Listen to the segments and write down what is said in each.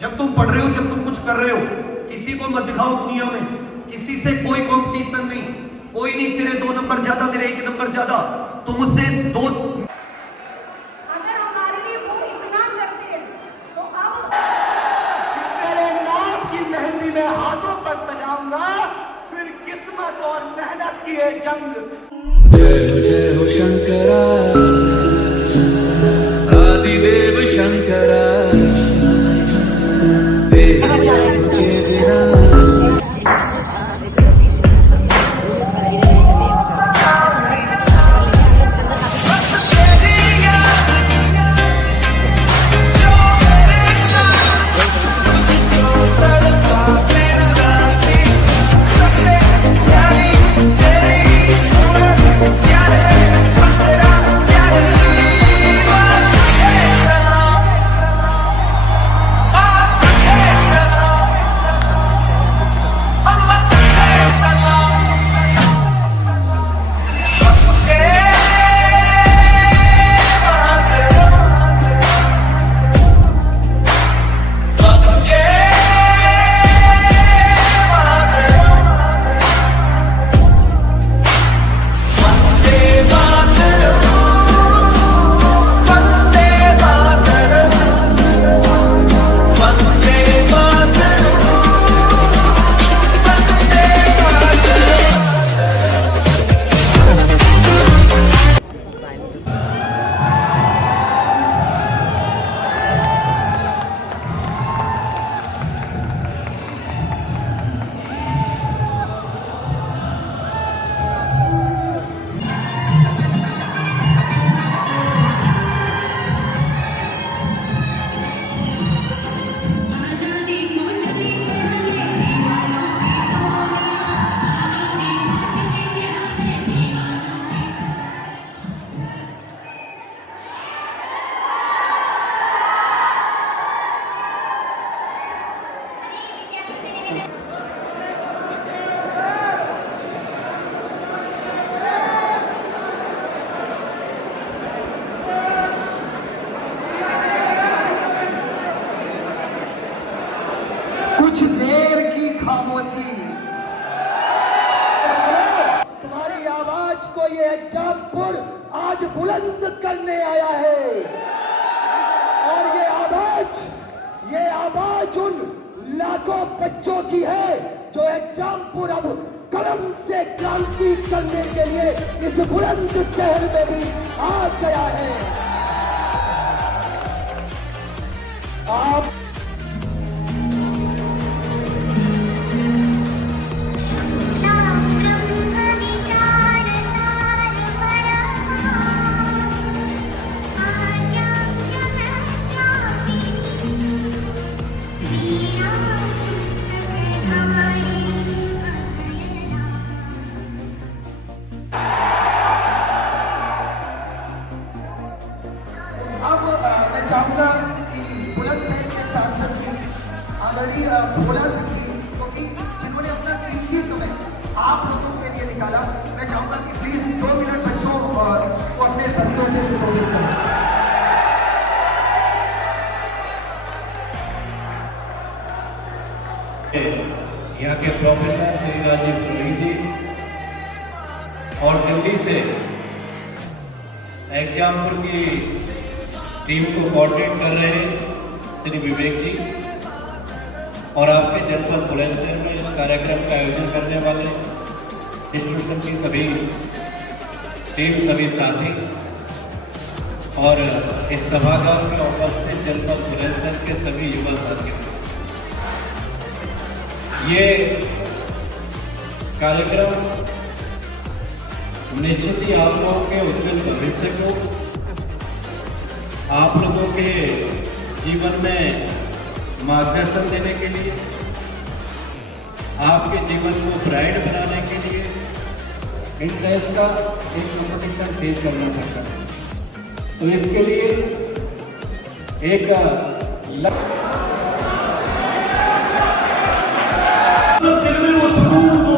जब तुम पढ़ रहे हो, जब तुम कुछ कर रहे हो, किसी को मत दिखाओ दुनिया में, किसी से कोई कंपटीशन नहीं, कोई नहीं तेरे 2 नंबर ज्यादा, मेरे 1 नंबर ज्यादा, तुम उससे दोस्त। अगर हमारे लिए वो इतना करते हैं तो अब तेरे नाम की मेहंदी में हाथों पर सजाऊंगा, फिर किस्मत और मेहनत की ये जंग। जय हो शंकरा, आदिदेव शंकरा, कुछ देर की खामोशी, तुम्हारी आवाज को ये एग्जामपुर आज बुलंद करने आया है। और ये आवाज उन लाखों बच्चों की है जो एग्जामपुर अब कलम से क्रांति करने के लिए इस बुलंद शहर में भी आ गया है। आप मैं चाहूंगा कि बुलंदशहर के सांसद श्री आदरणीय भोला सिंह जी, क्योंकि जिन्होंने अपना कीमती समय आप लोगों के लिए निकाला, मैं चाहूंगा कि प्लीज 2 मिनट बच्चों को अपने शब्दों से सुशोभित करें। यहाँ के प्रोफेसर श्री राजीव सिंह जी और दिल्ली से एग्जामपुर की टीम को कोऑर्डिनेट कर रहे हैं श्री विवेक जी, और आपके जनपद बुलंदशहर में इस कार्यक्रम का आयोजन करने वाले इंस्टीट्यूशन की सभी टीम, सभी साथी और इस सभागार में उपस्थित जनपद बुलंदशहर के सभी युवा साथियों। ये कार्यक्रम निश्चित ही आप लोगों के उज्जवल भविष्य को, आप लोगों के जीवन में मार्गदर्शन देने के लिए, आपके जीवन को ब्राइट बनाने के लिए इंटरेस्ट का एक कंपटीशन फेस करना पड़ता है। तो इसके लिए एक दिल में वो सुकून, वो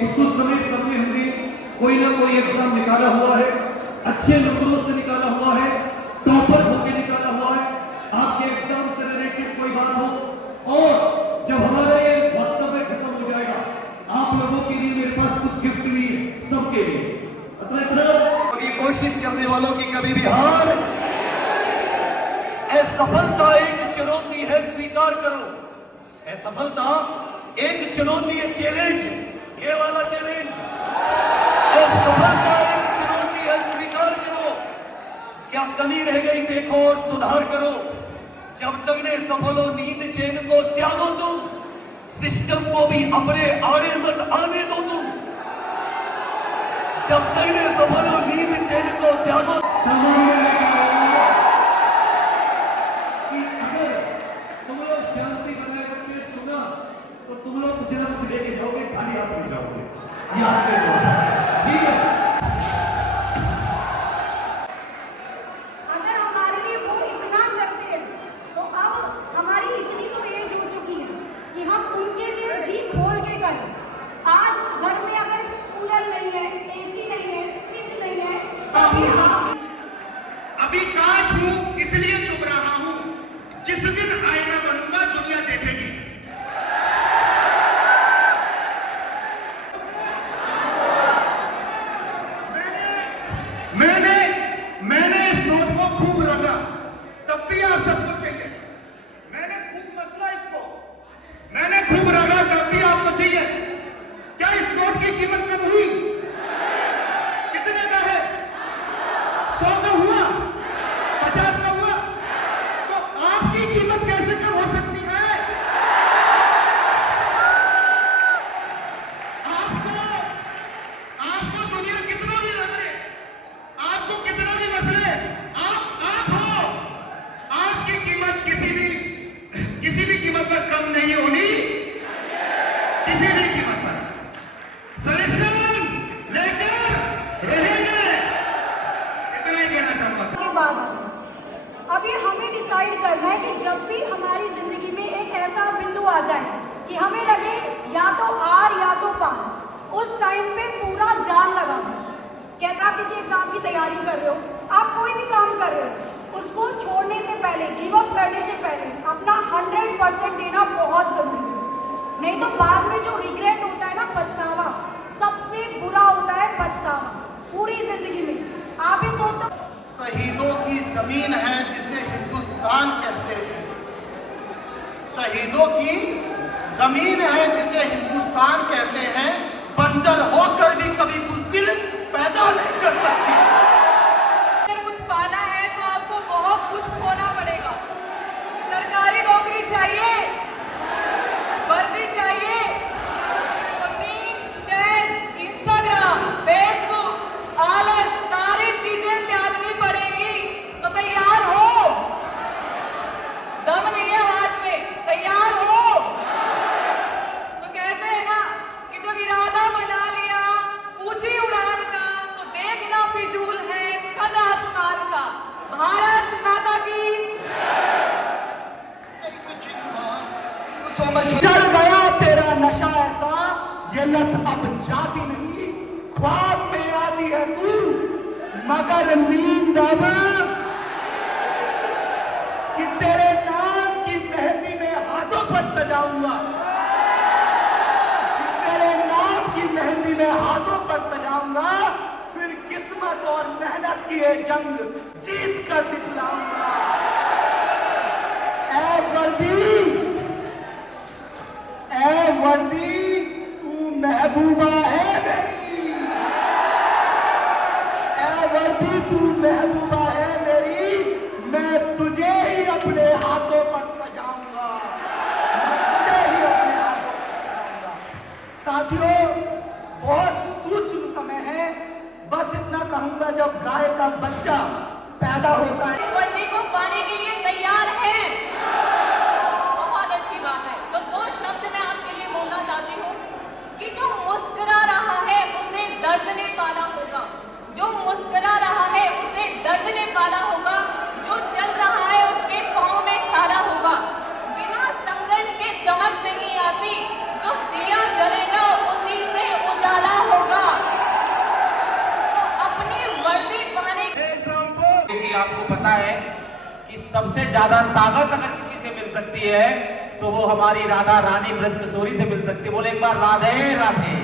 कुछ कुछ समय सामने हमने कोई ना कोई एग्जाम निकाला हुआ है, अच्छे नंबरों से निकाला हुआ है, टॉपर होके निकाला हुआ है। आपके एग्जाम से रिलेटेड कोई बात हो, और जब हमारा ये वक्तव्य खत्म हो जाएगा, आप लोगों के लिए मेरे पास कुछ गिफ्ट भी है, सबके लिए। इतना कभी कोशिश करने वालों की कभी भी हार, असफलता एक चुनौती है, स्वीकार करो। असफलता एक चुनौती है, चैलेंज, ये वाला चैलेंज। असफलता एक चुनौती है, स्वीकार करो। क्या कमी रह गई देखो और सुधार करो। जब तक ने सफल हो नींद चैन को त्यागो तुम, सिस्टम को भी अपने आड़े मत आने दो तुम। जब तक ने सफल हो नींद चैन को त्यागो। सामान्य कि अगर तुम लोग शांति बनाए रखते सुना तो तुम लोग कुछ ना कुछ लेके जाओगे, खाली हाथ नहीं जाओगे। याद रखो, ठीक है। अगर हमारे लिए वो इतना करते हैं तो अब हमारी इतनी तो एज हो चुकी है कि हम उनके लिए जी खोल के करें। आज घर में अगर कूलर नहीं है, एसी नहीं है, फ्रिज नहीं है, अभी काश हूं इसलिए चुप रहा हूं, जिस दिन आईना बनूंगा दुनिया देखेगी। मैंने इस नोट को खूब रटा, तब भी आप सबको चाहिए। मैंने खूब मसला इसको, मैंने खूब रटा, तब भी आपको चाहिए। क्या इस नोट की कीमत कम हुई? कितने का है? 100 का हुआ? 50 का हुआ? तो आपकी कीमत कैसे कम हो सकती है? आपको दुनिया कितना भी रगड़े, आपको कितना भी मसले, आप हो। आपकी कीमत किसी भी कीमत पर कम नहीं होनी, किसी भी कीमत पर। सलेक्शन लेकर रहेंगे, इतना ही कहना चाहूंगा। के बाद अभी हमें डिसाइड करना है कि जब भी हमारी जिंदगी में एक ऐसा बिंदु आ जाए कि हमें लगे या तो आर या तो पार, उस टाइम पे पूरा जान लगा दो। कहते आप किसी एग्जाम की तैयारी कर रहे हो, आप कोई भी काम कर रहे हो, उसको छोड़ने से पहले, गिव अप करने से पहले अपना 100% देना बहुत जरूरी है। नहीं तो बाद में जो रिग्रेट होता है ना, पछतावा, सबसे बुरा होता है पछतावा पूरी जिंदगी में। आप ही सोचते हो शहीदों की जमीन है जिसे हिंदुस्तान कहते हैं। शहीदों की जमीन है जिसे हिंदुस्तान कहते हैं। बंजर होकर भी कभी बुज़दिल पैदा नहीं कर सकती। अगर कुछ पाना है तो आपको बहुत कुछ खोना पड़ेगा। सरकारी नौकरी चाहिए, वर्दी चाहिए, तो नींद, चैन, इंस्टाग्राम, फेसबुक, आलस, सारी चीजें त्यागनी पड़ेगी। तो तैयार हो? दम नहीं है आवाज में, तैयार हो? तो कहते हैं ना कि जब इरादा बना लिया ऊंची उड़ान का, तो देखना फिजूल है कद आसमान का। भारत माता की। चल गया तेरा नशा ऐसा, ये लत अब जाती नहीं। ख्वाब में आती है तू, मगर नींद अब कि तेरे नाम की मेहंदी में हाथों पर सजाऊंगा, कि तेरे नाम की मेहंदी में हाथों पर सजाऊंगा। फिर किस्मत और मेहनत की ये जंग जीत कर दिखलाऊंगा। ऐ वर्दी तू महबूबा है मेरी। ऐ वर्दी तू महबूबा है मेरी, मैं तुझे ही अपने हाथों पर सजाऊंगा, तुझे ही अपने हाथों पर सजाऊंगा। साथियों, बहुत सूक्ष्म समय है, बस इतना कहूंगा, जब गाय का बच्चा पैदा होता है। इस वर्दी को पाने के लिए तैयार है। बहुत अच्छी बात है। तो 2 शब्द मैं आपके लिए बोलना चाहती हूँ कि जो मुस्कुरा रहा है उसे दर्द ने पाला होगा, जो मुस्कुरा रहा है उसे दर्द ने पाला होगा, जो चल रहा है उसके पाँव में छाला होगा। बिना संघर्ष के चमक नहीं आती, जो दिया जलेगा उसी से उजाला पता है कि सबसे ज्यादा ताकत अगर किसी से मिल सकती है तो वो हमारी राधा रानी ब्रज किशोरी से मिल सकती है। बोले एक बार राधे राधे।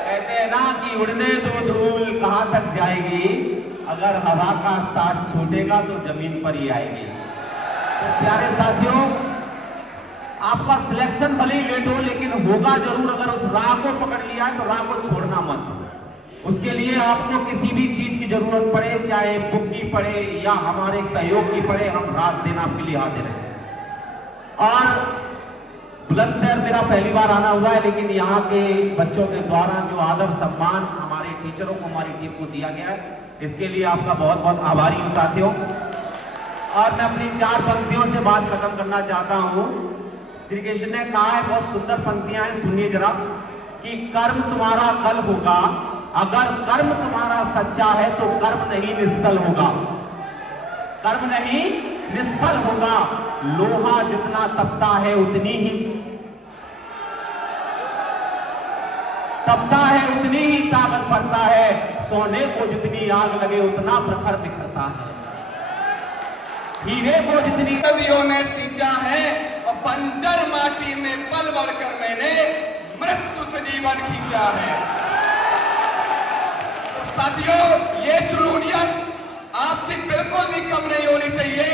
कहते हैं ना कि उड़ने दो धूल कहां तक जाएगी, अगर हवा का साथ छूटेगा तो जमीन पर ही आएगी। तो प्यारे साथियों, आपका सिलेक्शन भले ही लेट हो लेकिन होगा जरूर। अगर उस राह को पकड़ लिया है तो राह को छोड़ना मत। उसके लिए आपको किसी भी चीज की जरूरत पड़े, चाहे बुक की पड़े या हमारे सहयोग की पड़े, हम रात दिन आपके लिए हाजिर हैं। और बुलंदशहर मेरा पहली बार आना हुआ है, लेकिन यहाँ के बच्चों के द्वारा जो आदर सम्मान हमारे टीचरों को, हमारी टीम को दिया गया है, इसके लिए आपका बहुत बहुत आभारी हूँ साथियों। और मैं अपनी 4 पंक्तियों से बात खत्म करना चाहता हूँ। श्री कृष्ण ने कहा है, बहुत सुंदर पंक्तियां हैं, सुनिए जरा, कि कर्म तुम्हारा कल होगा, अगर कर्म तुम्हारा सच्चा है तो कर्म नहीं निष्फल होगा। कर्म नहीं निष्फल होगा। लोहा जितना तपता है उतनी ही ताकत पड़ता है। सोने को जितनी आग लगे उतना प्रखर बिखरता है। हीरे को जितनी नदियों ने सींचा है और बंजर माटी में पल बढ़कर मैंने मृत्यु से जीवन खींचा है। तो साथियों, ये जुनूनियत आपकी बिल्कुल भी कम नहीं होनी चाहिए।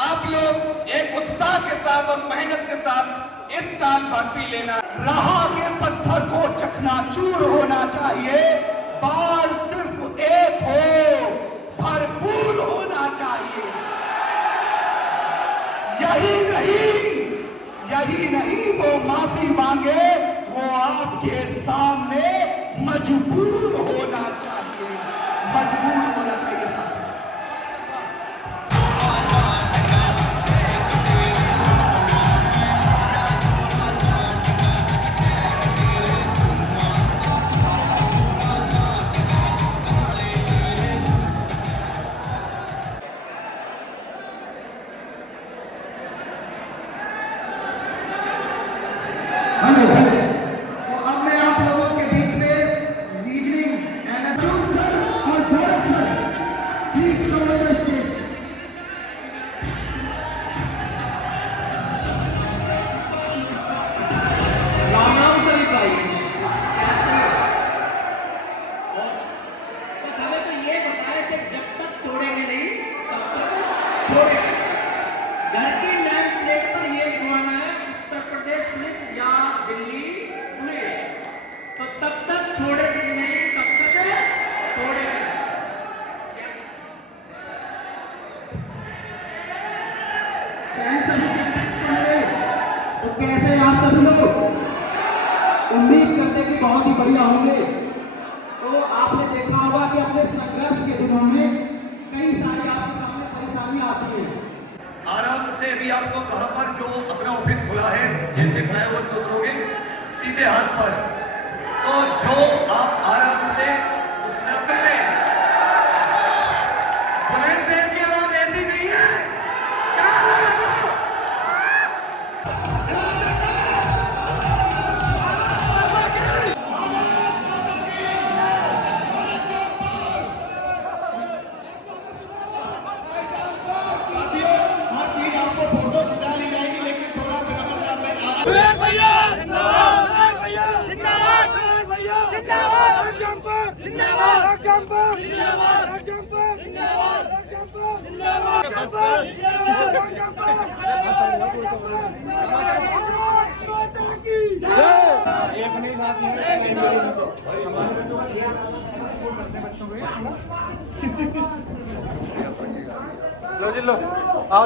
आप लोग एक उत्साह के साथ और मेहनत के साथ इस साल भर्ती लेना। राह के पत्थर को चकनाचूर होना चाहिए, बाढ़ सिर्फ एक हो, भरपूर होना चाहिए। यही नहीं वो माफी मांगे, वो आपके सामने मजबूर होना चाहिए, मजबूर होना चाहिए साथियों। तो अब मैं आप लोगों के बीच में रीजनिंग एंड अर्जुन सर और Gaurav sir, please come on the stage. Ram से बताइए। बस हमें तो ये बताया कि जब तक तोड़ेंगे नहीं तब तक छोड़ेंगे। घर की नेम प्लेट पर ये लिखवाना है, उत्तर प्रदेश पुलिस या दिल्ली पुलिस। तो तब तक छोड़ेंगे नहीं, तब तक छोड़ेंगे। तो कैसे हैं आप सभी लोग? उम्मीद करते कि बहुत ही बढ़िया होंगे। तो आपने देखा होगा कि अपने संघर्ष के दिनों में कई सारी आपके सामने परेशानियां आती हैं। आराम से भी आपको कहां पर जो अपना ऑफिस खुला है, जैसे फ्लाईओवर से उतरोगे सीधे हाथ पर, तो जो आप आराम से उसमें अपने बुलंदशहर की आवाज ऐसी नहीं है। क्या लो जी लो आओ।